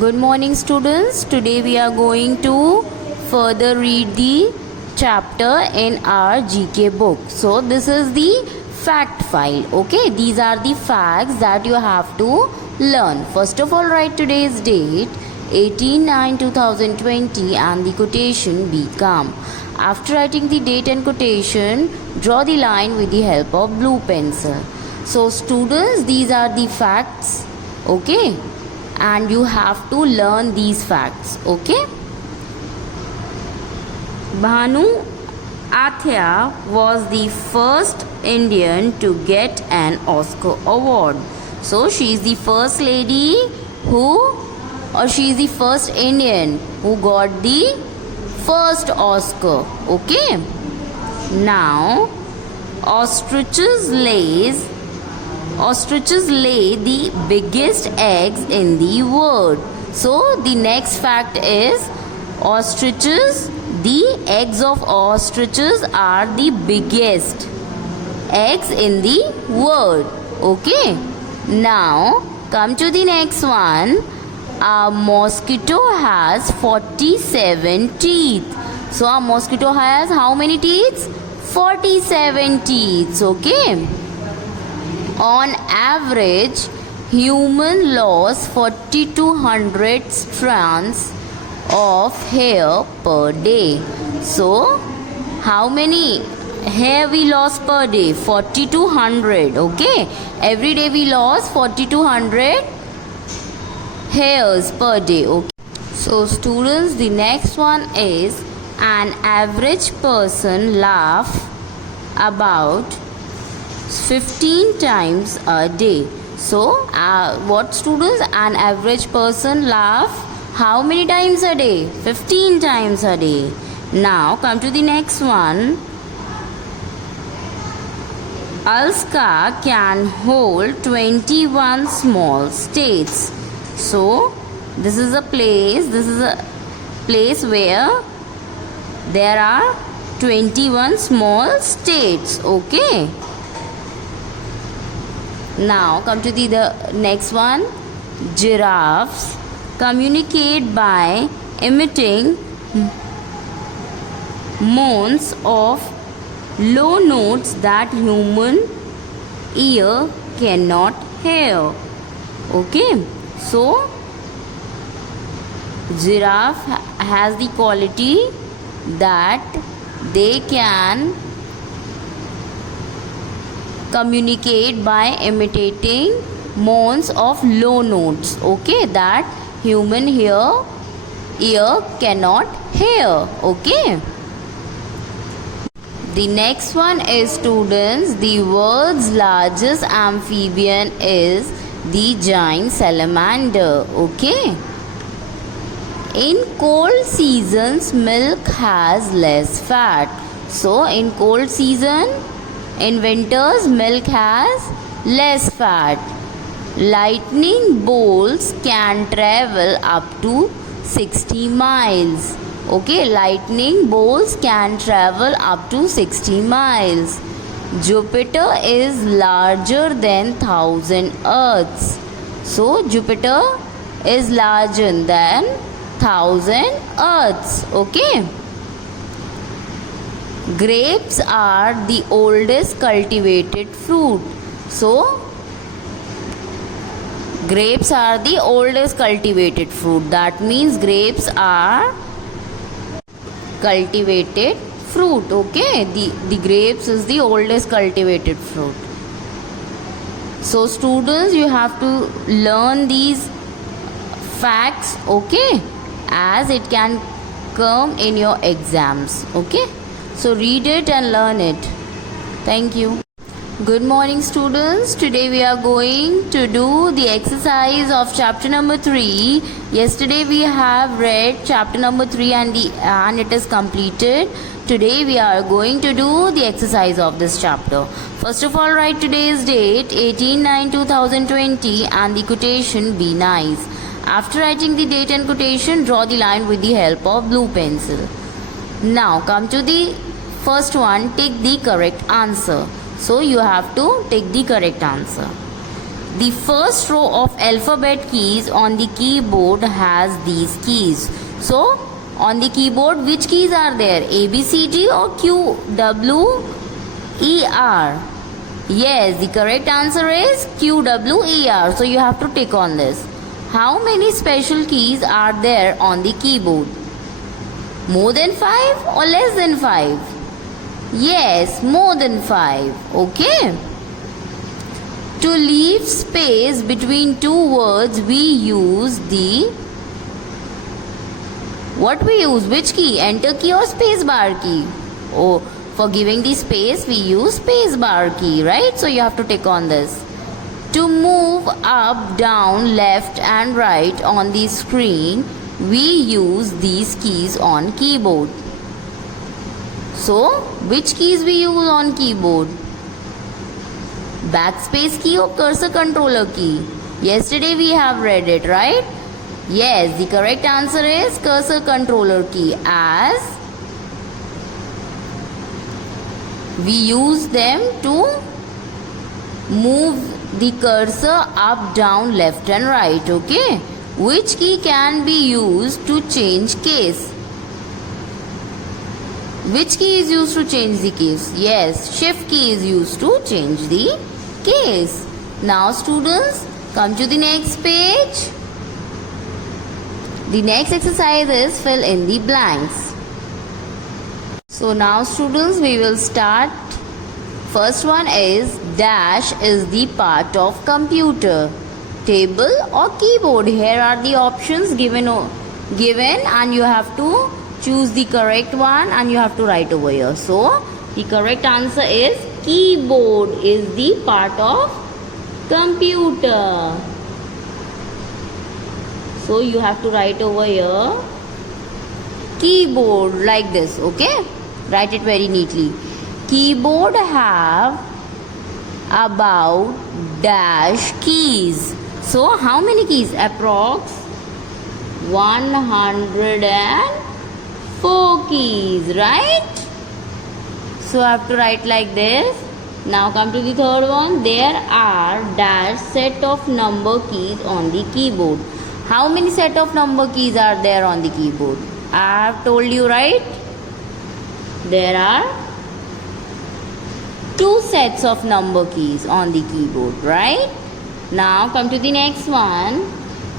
Good morning, students. Today we are going to further read the chapter in our GK book. So this is the fact file. Okay, these are the facts that you have to learn. First of all, write today's date 18/9/2020 and the quotation "be calm." After writing the date and quotation, draw the line with the help of blue pencil. So students, these are the facts. Okay, and you have to learn these facts. Okay, Bhanu Athia was the first Indian to get an Oscar award. So she is the first lady she is the first Indian who got the first Oscar. Okay, now ostriches lay the biggest eggs in the world. So the next fact is the eggs of ostriches are the biggest eggs in the world. Okay, now come to the next one. A mosquito has 47 teeth. So a mosquito has how many teeth? 47 teeth. Okay, on average, human lost 4,200 strands of hair per day. So, how many hair we lost per day? 4,200. Okay, every day we lost 4,200 hairs per day. Okay. So, students, the next one is an average person laugh about 15 times a day. So what students? An average person laugh how many times a day? 15 times a day. Now come to the next one. Alaska can hold 21 small states. So this is a place where there are 21 small states. Okay, now come to the next one. Giraffes communicate by emitting moans of low notes that human ear cannot hear. Okay, so giraffe has the quality that they can communicate by imitating moans of low notes. Okay, that human ear cannot hear. Okay, the next one is, students, the world's largest amphibian is the giant salamander. Okay, in cold seasons milk has less fat. So in cold season, in winters, milk has less fat. Lightning bolts can travel up to 60 miles. Okay, lightning bolts can travel up to 60 miles. Jupiter is larger than 1,000 Earths. So Jupiter is larger than 1,000 Earths. Okay. Grapes are the oldest cultivated fruit. So grapes are the oldest cultivated fruit. That means grapes are cultivated fruit. Okay, the grapes is the oldest cultivated fruit. So students, you have to learn these facts. Okay, as it can come in your exams. Okay, so read it and learn it. Thank you. Good morning, students. Today we are going to do the exercise of chapter number 3. Yesterday we have read chapter number 3 and it is completed. Today we are going to do the exercise of this chapter. First of all, write today's date 18/9/2020 and the quotation "be nice." After writing the date and quotation, draw the line with the help of blue pencil. Now come to the first one. Take the correct answer. So you have to take the correct answer. The first row of alphabet keys on the keyboard has these keys. So, on the keyboard, which keys are there? A, B, C, D or Q, W, E, R? Yes, the correct answer is Q, W, E, R. So, you have to tick on this. How many special keys are there on the keyboard? More than 5 or less than 5? Yes, more than 5. Okay. To leave space between two words, we use the... What we use? Which key? Enter key or space bar key? Oh, for giving the space, we use space bar key, right? So you have to tick on this. To move up, down, left and right on the screen, we use these keys on keyboard. So, which keys we use on keyboard? Backspace key or cursor controller key? Yesterday we have read it, right? Yes, the correct answer is cursor controller key, as we use them to move the cursor up, down, left and right. Okay. Which key can be used to change case? Which key is used to change the case? Yes, shift key is used to change the case. Now students, come to the next page. The next exercise is fill in the blanks. So now students, we will start. First one is dash is the part of computer. Table or keyboard. Here are the options given and you have to choose the correct one and you have to write over here. So the correct answer is keyboard is the part of computer. So you have to write over here keyboard like this. Okay, write it very neatly. Keyboard have about dash keys. So how many keys? Approx 104 keys, right? So I have to write like this. Now come to the third one. There are dash set of number keys on the keyboard. How many set of number keys are there on the keyboard? I have told you, right? There are 2 sets of number keys on the keyboard, right? Now come to the next one.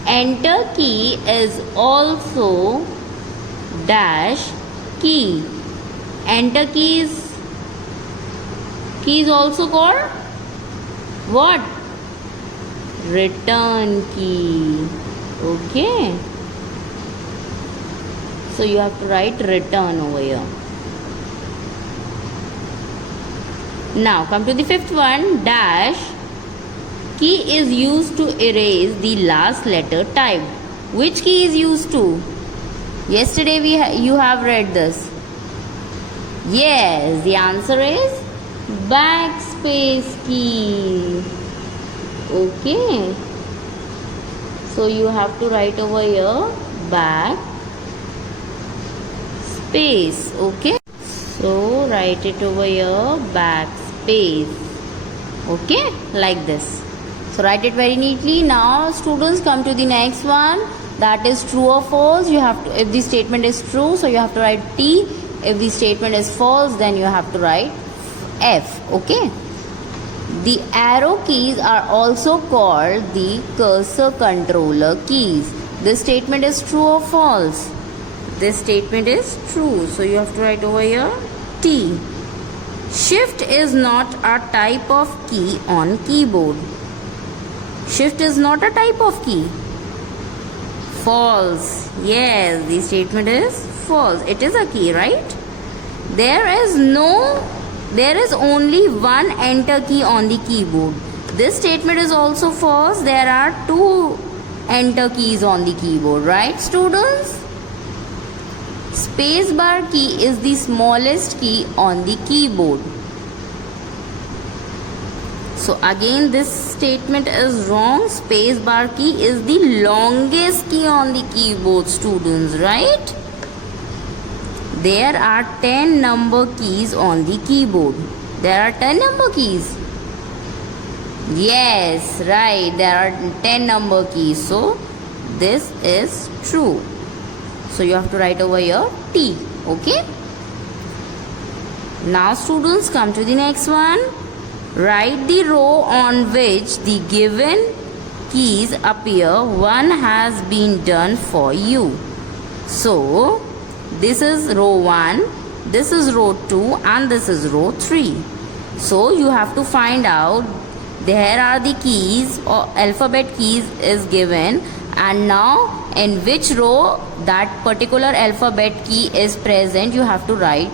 Enter key is also dash key. Enter key is also called what? Return key. Okay. So you have to write return over here. Now come to the fifth one. Dash key is used to erase the last letter typed. Which key is used to? Yesterday you have read this. Yes, the answer is backspace key. Okay. So you have to write over here back space. Okay. So write it over here backspace. Okay, like this. So write it very neatly. Now students, come to the next one. That is true or false. You have to, if the statement is true, so you have to write T. If the statement is false, then you have to write F. Okay. The arrow keys are also called the cursor controller keys. This statement is true or false? This statement is true. So you have to write over here T. Shift is not a type of key on keyboard. Shift is not a type of key. False. Yes, the statement is false. It is a key, right? There is only one enter key on the keyboard. This statement is also false. There are 2 enter keys on the keyboard, right students? Space bar key is the smallest key on the keyboard. So again this statement is wrong. Space bar key is the longest key on the keyboard, students, right? There are 10 number keys on the keyboard. There are 10 number keys. Yes, right. There are 10 number keys. So this is true. So you have to write over here T. Okay. Now students, come to the next one. Write the row on which the given keys appear. One has been done for you. So this is row 1, this is row 2 and this is row 3. So you have to find out there are the keys or alphabet keys is given, and now in which row that particular alphabet key is present, you have to write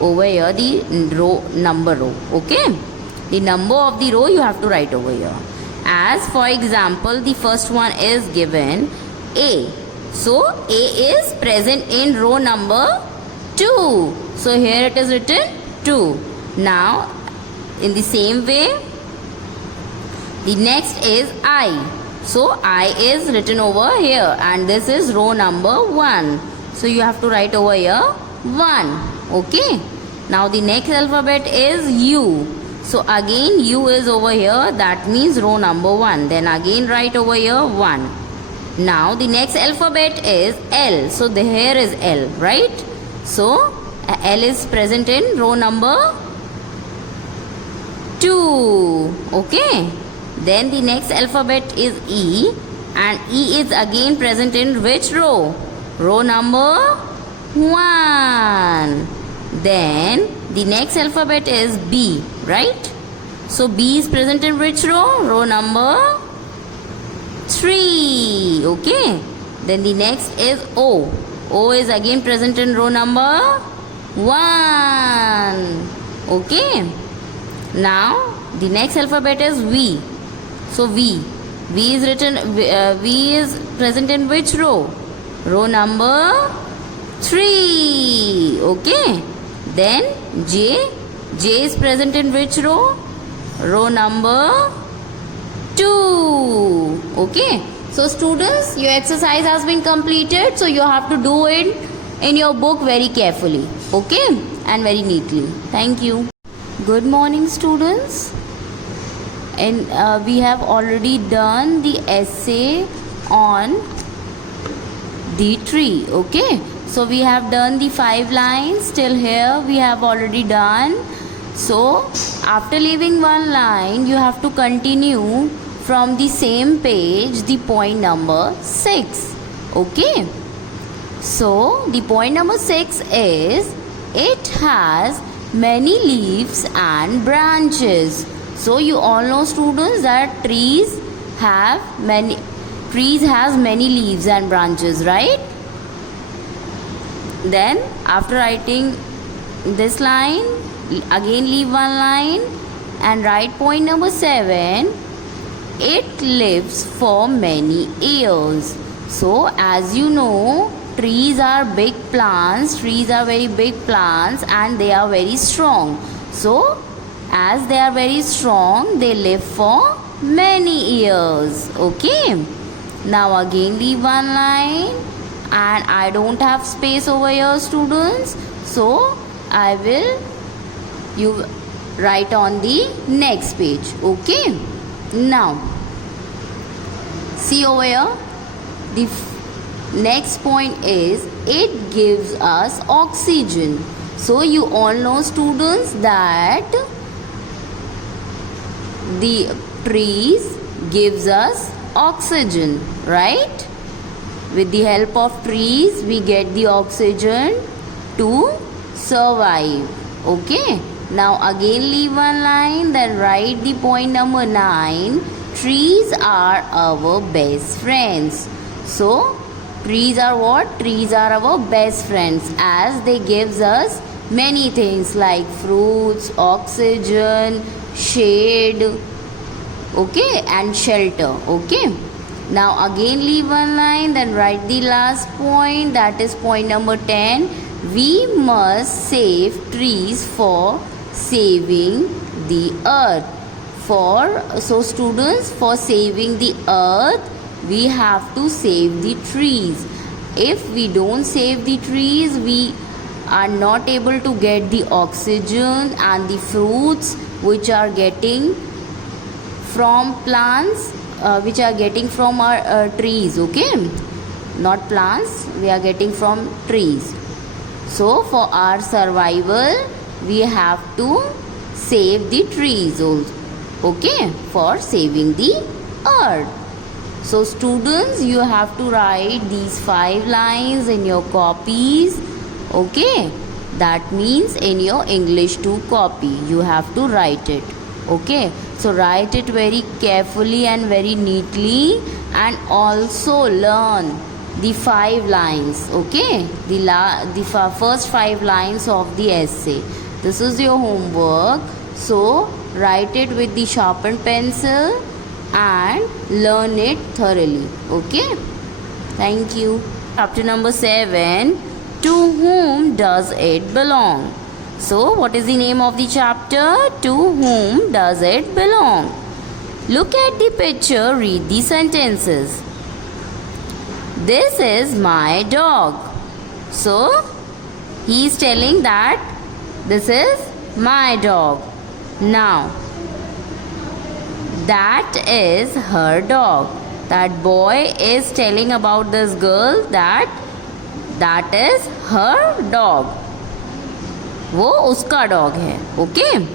over here the number row. Okay, the number of the row you have to write over here. As for example, the first one is given A. So A is present in row number 2. So here it is written 2. Now in the same way, the next is I. So I is written over here and this is row number 1. So you have to write over here 1. Okay. Now the next alphabet is U. So again U is over here, that means row number 1. Then again write over here 1. Now the next alphabet is L. So here is L, right? So L is present in row number 2. Okay. Then the next alphabet is E, and E is again present in which row? Row number 1. Then the next alphabet is B, right? So B is present in which row? Row number 3. Okay. Then the next is O. O is again present in row number 1. Okay. Now the next alphabet is V. So V is present in which row? Row number 3. Okay. Then J is present in which row? Row number 2. Okay. So students, your exercise has been completed. So you have to do it in your book very carefully. Okay. And very neatly. Thank you. Good morning students. And we have already done the essay on the tree. Okay. So we have done the 5 lines till here we have already done. So after leaving one line you have to continue from the same page the point number 6. Okay. So the point number 6 is it has many leaves and branches. So you all know students that trees has many leaves and branches, right? Then after writing this line, again leave one line and write point number 7. It lives for many years. So as you know, trees are big plants. Trees are very big plants and they are very strong. So as they are very strong, they live for many years. Okay. Now again leave one line, and I don't have space over here students, so I will write on the next page. Okay. Now see over here, the next point is it gives us oxygen. So you all know students that the trees gives us oxygen, right? With the help of trees we get the oxygen to survive. Okay. Now again leave one line, then write the point number 9. Trees are our best friends. So trees are what? Trees are our best friends as they gives us many things like fruits, oxygen, shade, okay, and shelter. Okay. Now again leave one line, then write the last point, that is point number 10. We must save trees for saving the earth. So students, for saving the earth we have to save the trees. If we don't save the trees, we are not able to get the oxygen and the fruits which are getting from plants which are getting from our trees, okay? Not plants, we are getting from trees. So for our survival, we have to save the trees also, okay? For saving the earth. So students, you have to write these 5 lines in your copies, okay? That means in your English 2 copy, you have to write it, okay? So write it very carefully and very neatly, and also learn the 5 lines, okay? The first 5 lines of the essay. This is your homework. So write it with the sharpened pencil and learn it thoroughly, okay? Thank you. Chapter number 7. To whom does it belong? So what is the name of the chapter? To whom does it belong? Look at the picture, read the sentences. This is my dog. So he is telling that this is my dog. Now that is her dog. That boy is telling about this girl that is her dog. वो उसका dog है, okay?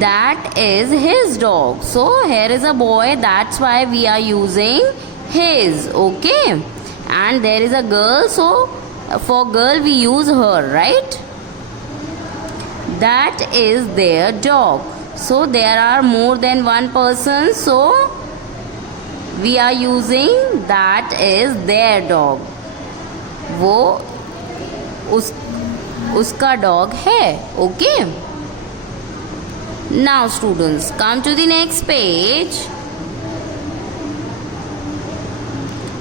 That is his dog. So here is a boy, that's why we are using his, okay? And there is a girl, so for girl we use her, right? That is their dog. So there are more than one person, so we are using that is their dog. वो उसका dog है, okay? Now students, come to the next page.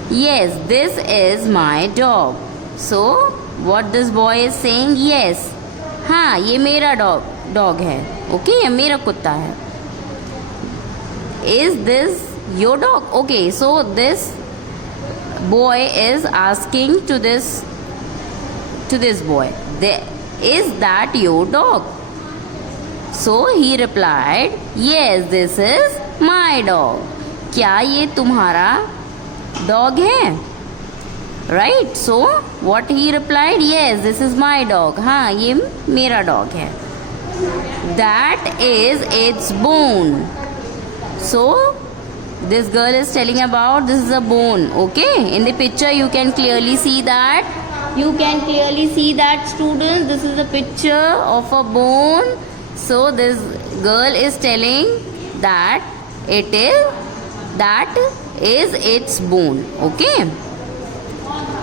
Yes, this is my dog. So what this boy is saying? Yes, हाँ ये मेरा dog है, okay? ये मेरा कुत्ता है. Is this your dog? Okay, so this boy is asking to this boy, is that your dog? So he replied, yes, this is my dog. क्या ये तुम्हारा dog है? Right? So what he replied, yes, this is my dog. हाँ ये मेरा dog है. That is its bone. So this girl is telling about this is a bone, okay? In the picture you can clearly see that. Students, this is a picture of a bone. So this girl is telling that that is its bone, okay?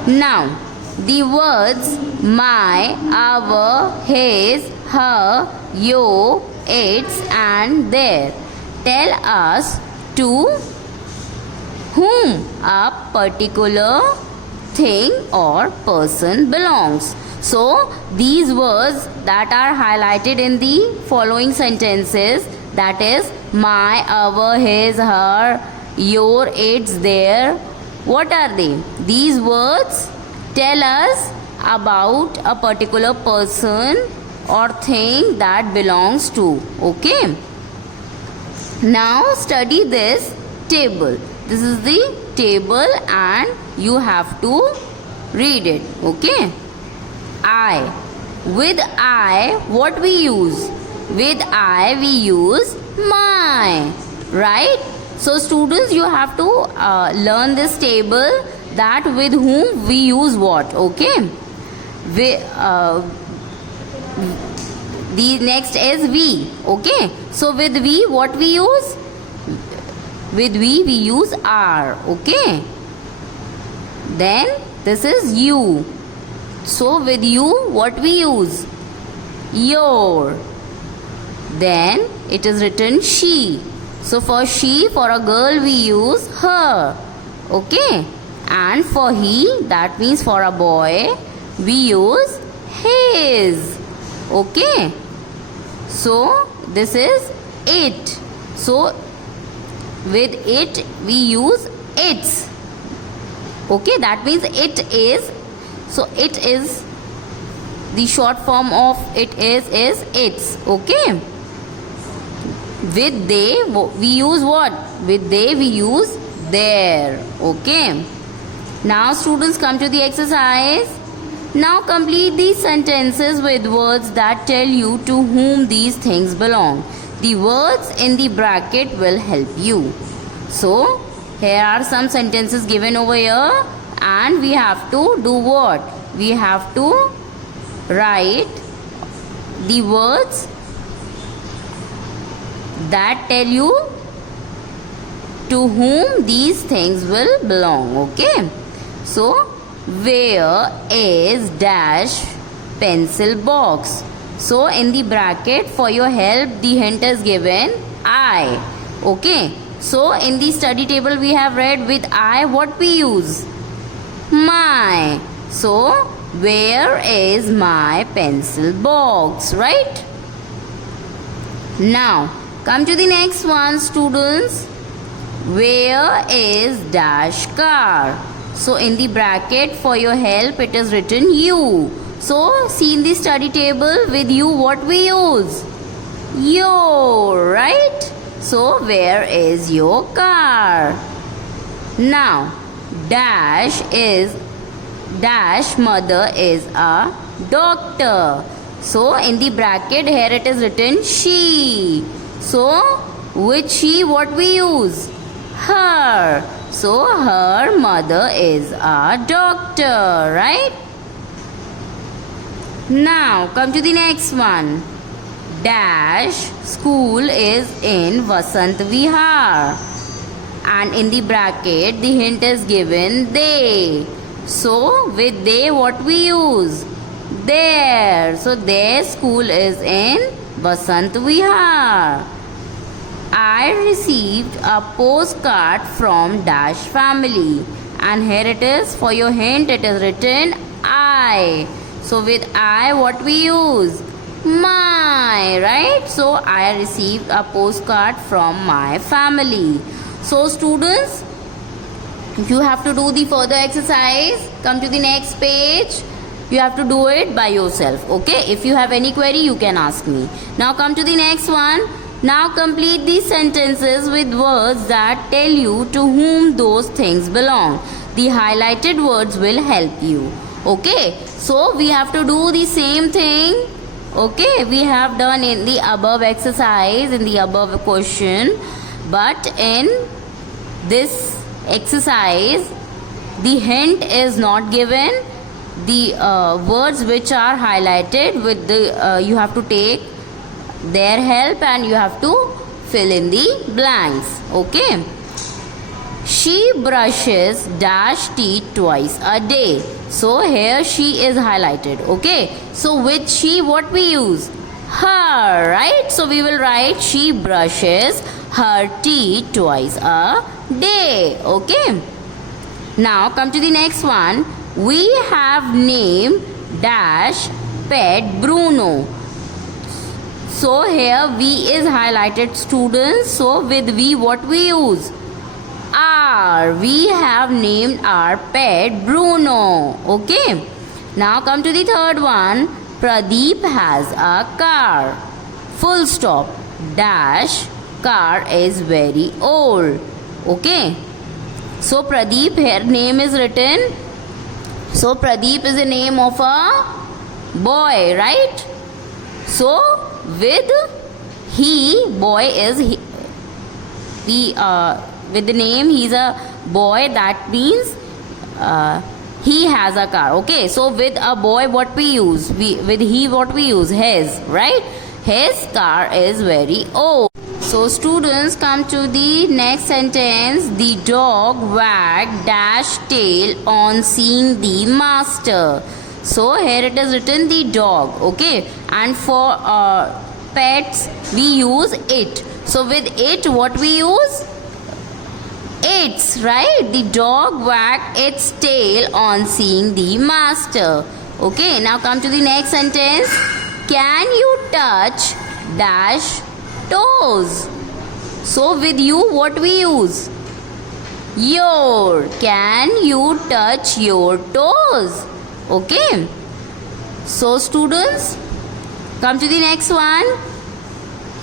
Now the words my, our, his, her, your, its and their tell us to whom a particular thing or person belongs. So these words that are highlighted in the following sentences, that is my, our, his, her, your, its, their, what are they? These words tell us about a particular person or thing that belongs to, okay? Now study this table. This is the table and you have to read it, okay? I. With I, what we use? With I, we use my, right? So students, you have to learn this table, that with whom we use what, okay? The next is we, okay? So with we, what we use? With we use are, okay? Then this is you. So with you, what we use? Your. Then it is written she. So for she, for a girl, we use her, okay? And for he, that means for a boy, we use his, okay? So this is it. So with it, we use its, okay? That means it is. So it is, the short form of it is its, okay? With they, we use what? With they, we use their. Okay. Now, students, come to the exercise. Now, complete these sentences with words that tell you to whom these things belong. The words in the bracket will help you. So, here are some sentences given over here, and we have to do what? We have to write the words that tell you to whom these things will belong. Okay. So, where is dash pencil box? So, in the bracket for your help, the hint is given I. Okay. So, in the study table we have read with I what we use? My. So, where is my pencil box? Right? Now, come to the next one, students. Where is dash car? So, in the bracket for your help, it is written you. So, see in the study table with you what we use? Your, right? So, where is your car? Now, dash mother is a doctor. So, in the bracket here it is written she. So, with she what we use? Her. So, her mother is a doctor, right? Now, come to the next one. Dash school is in Vasant Vihar. And in the bracket, the hint is given they. So, with they, what we use? Their. So, their school is in Vasant Vihar. I received a postcard from Dash family. And here it is, for your hint, it is written I. So, with I, what we use? My, right? So, I received a postcard from my family. So, students, you have to do the further exercise. Come to the next page. You have to do it by yourself. Okay? If you have any query, you can ask me. Now, come to the next one. Now, complete these sentences with words that tell you to whom those things belong. The highlighted words will help you. Okay? So, we have to do the same thing. Okay? We have done in the above exercise, in the above question. But in this exercise, the hint is not given. The words which are highlighted with the you have to take their help and you have to fill in the blanks. Okay. She brushes dash teeth twice a day. So here she is highlighted. Okay. So with she what we use? Her, right? So we will write she brushes her teeth twice a day. Okay. Now come to the next one. We have named dash pet Bruno. So here V is highlighted, students. So with V what we use? R. We have named our pet Bruno. Okay. Now come to the third one. Pradeep has a car. Full stop. Dash car is very old. Okay. So Pradeep here name is written. So Pradeep is the name of a boy, right? So with he, boy is he, with the name he's a boy, that means he has a car. Okay, so with a boy what we use? With he what we use? His, right? His car is very old. So students, come to the next sentence. The dog wagged dash tail on seeing the master. So here it is written the dog. Okay, and for pets we use it. So with it what we use? Its, right? The dog wagged its tail on seeing the master. Okay, now come to the next sentence. Can you touch dash toes? So with you what we use? Your. Can you touch your toes? Okay. So students, come to the next one.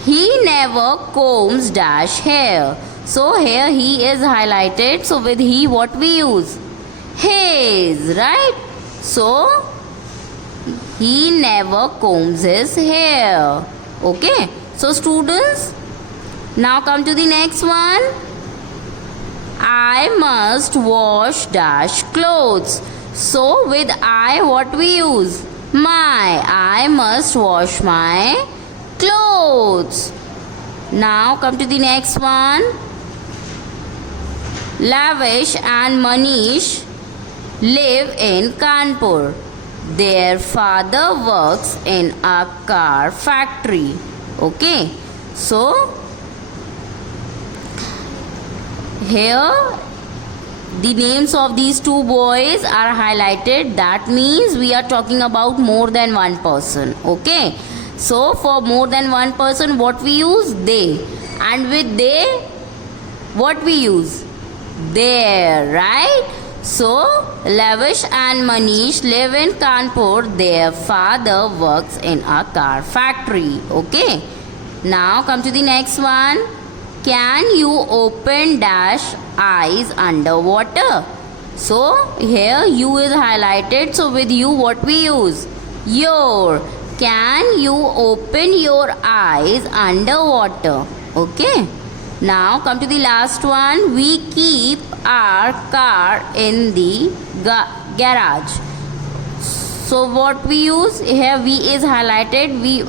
He never combs dash hair. So here he is highlighted. So with he what we use? His, right? So he never combs his hair. Okay. So students, now come to the next one. I must wash dash clothes. So with I what we use? My. I must wash my clothes. Now come to the next one. Lavish and Manish live in Kanpur. Their father works in a car factory. Okay. So here the names of these two boys are highlighted. That means we are talking about more than one person. Okay. So for more than one person what we use? They. And with they what we use? Their, right? So Lavish and Manish live in Kanpur. Their father works in a car factory. Okay. Now come to the next one. Can you open dash eyes underwater? So here you is highlighted. So with you what we use? Your. Can you open your eyes underwater? Okay. Now come to the last one. We keep our car in the garage. So what we use? Here we is highlighted. We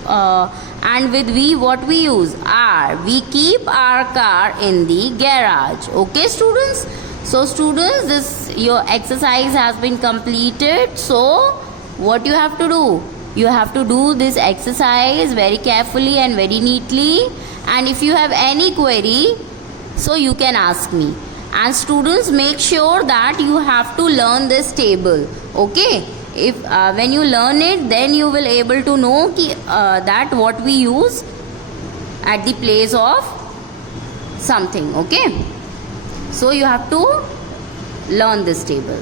and with we what we use? Our. We keep our car in the garage. Okay students. So students, this your exercise has been completed. So what you have to do? You have to do this exercise very carefully and very neatly. And if you have any query, so you can ask me. And students, make sure that you have to learn this table. Okay. If when you learn it, then you will able to know that what we use at the place of something. Okay. So you have to learn this table.